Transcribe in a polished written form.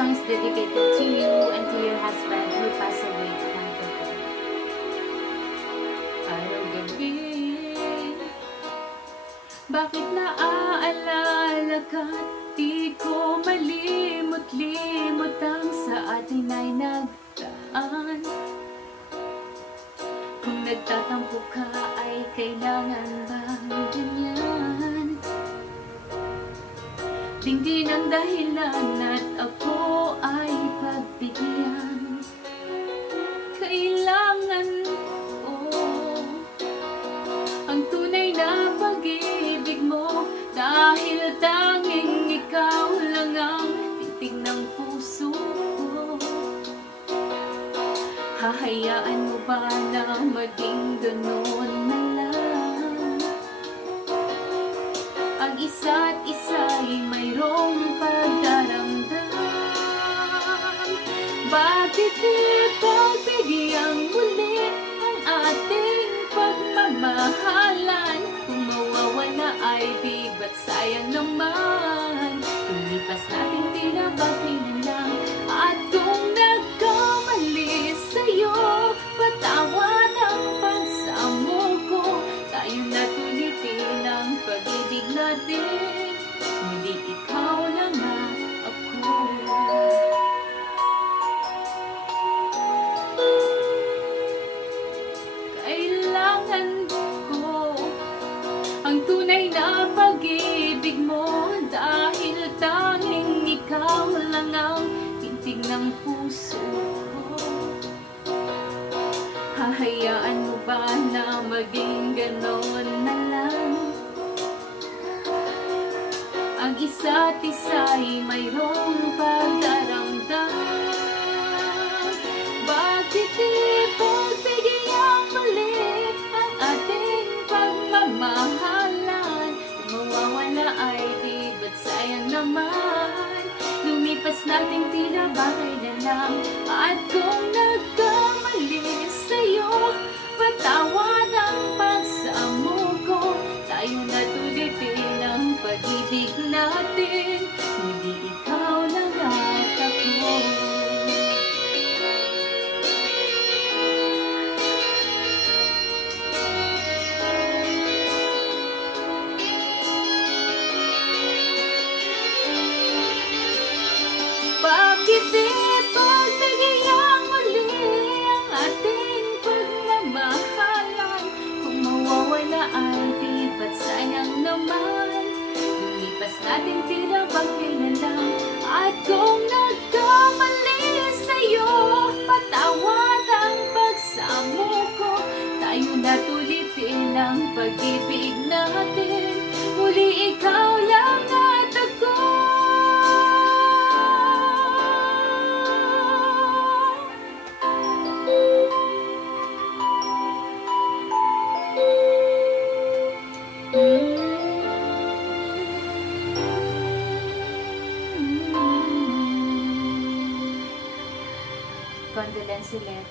song is dedicated to you and to your husband who passed away a month ago. Araw-gabi, bakit naaalala ka't di ko malimot-limot ang sa atin ay nagdaan. Kung nagtatampo ka ay kailangan bang ganyan? Tingin ang dahilan at ako ay pagbigyan. Kailangan ko ang tunay na pag-ibig mo, dahil tanging ikaw lang ang titig ng puso ko. Hahayaan mo ba na maging ganoon na lang? Ang isa't isa'y mayroong pagdaramdam. Bakit di pagbigyang muli ang ating pagmamahalan? Kung mawawala ay di ba't sayang naman? Lumipas natin tila bakit lang. At kung nagkamali sa'yo, patawad ang pagsamo ko. Tayo na't ulitin ang pag-ibig natin. Hindi ikaw lang at ako. Kailangan ko ang tunay na pag-ibig mo, dahil tanging ikaw lang ang tintig ng puso ko. Hahayaan mo ba na maging ganon na lang? Ang isa't isa'y mayroong pagdaramdam. Bakit di pagbigyang muli ang ating pagmamahalan? Kung mawawala ay di ba't sayang naman? Lumipas natin tila bakit na lang. At kung nagkamali sa'yo, patawad ang pagsamo ko. Tayo na't ulitin ang pag-ibig natin. Hindi ikaw lang at ako. Bakit di pagbigyang muli ang ating pagmamahalan? Kung mawawala ay di ba't sayang naman? Lumipas natin tila bakit na lang. At kung nagkamali sa'yo, patawad ang pagsamo ko. Tayo na't ulitin ang pag-ibig natin. Muli ikaw lang at ako. Condolence ulit.